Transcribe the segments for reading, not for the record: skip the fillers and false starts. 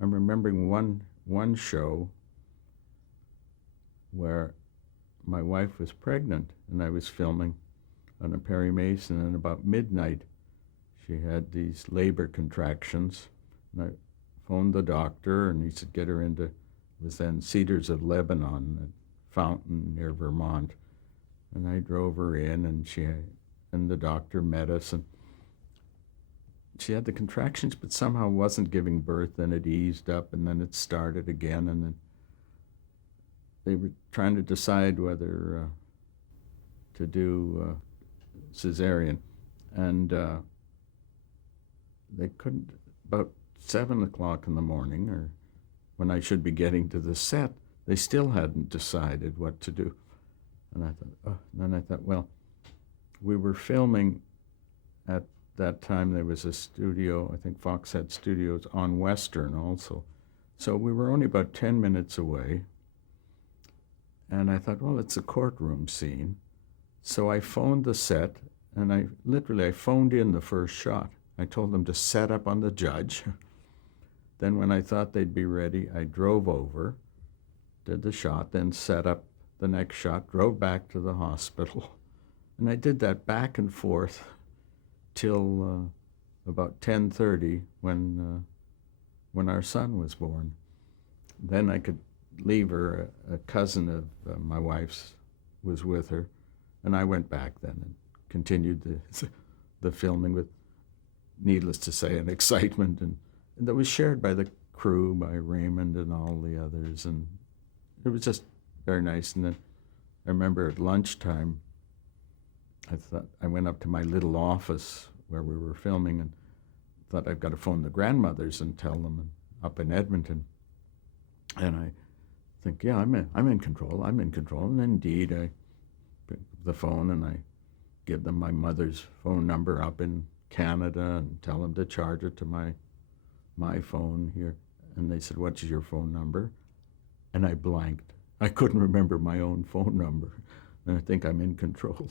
I'm remembering one show where my wife was pregnant and I was filming on a Perry Mason, and about midnight she had these labor contractions, and I phoned the doctor and he said get her into, it was then Cedars of Lebanon, a fountain near Vermont, and I drove her in and the doctor met us, and she had the contractions but somehow wasn't giving birth. Then it eased up and then it started again, and then they were trying to decide whether to do cesarean, and they couldn't. About 7 o'clock in the morning, or when I should be getting to the set, they still hadn't decided what to do. And I thought, oh. And then I thought, well, we were filming at that time. There was a studio, I think Fox had studios on Western also. So we were only about 10 minutes away. And I thought, well, it's a courtroom scene. So I phoned the set, and I phoned in the first shot. I told them to set up on the judge. Then when I thought they'd be ready, I drove over, did the shot, then set up the next shot, drove back to the hospital. And I did that back and forth till about 10:30 when our son was born. Then I could leave her. A cousin of my wife's was with her, and I went back then and continued the filming with, needless to say, an excitement, and that was shared by the crew, by Raymond and all the others, and it was just very nice. And then I remember at lunchtime, I went up to my little office where we were filming and thought I've got to phone the grandmothers and tell them, and up in Edmonton, and I think, yeah, I'm in control. And indeed, I pick up the phone and I give them my mother's phone number up in Canada and tell them to charge it to my phone here. And they said, what's your phone number? And I blanked. I couldn't remember my own phone number. And I think I'm in control.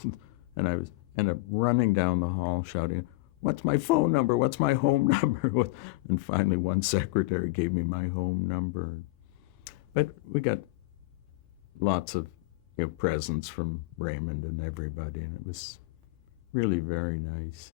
And I ended up running down the hall shouting, what's my phone number? What's my home number? And finally one secretary gave me my home number. But we got lots of presents from Raymond and everybody, and it was really very nice.